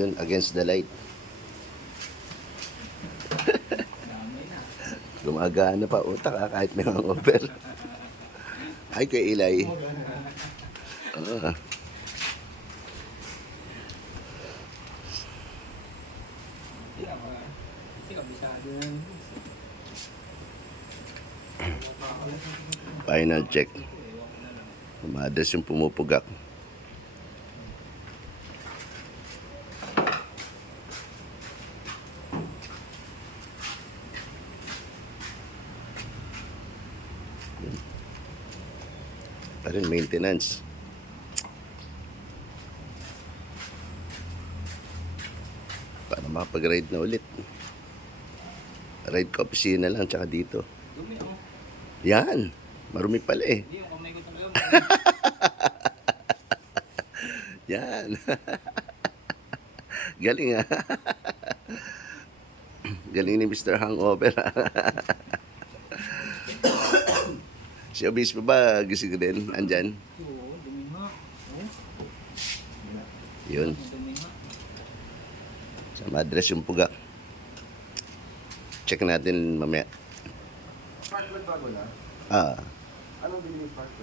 Yun, against the light. Gumagana pa utak kahit may hangover. Ay, kay Ilay. Ah. Final check. Umadas yung pumupugak. Pa rin maintenance. Para makapag-ride na ulit. Ride ka opisina lang, tsaka dito. Yan. Marumi pala eh. Yan. Galing ah. Galing ni Mr. Hangover. Si Obispo ba gising din? Andyan? Oo, dumi nga. Yun. Dumi nga. Sa madres yung puga. Check natin mamaya. Park bago na? Ah. Anong binili park?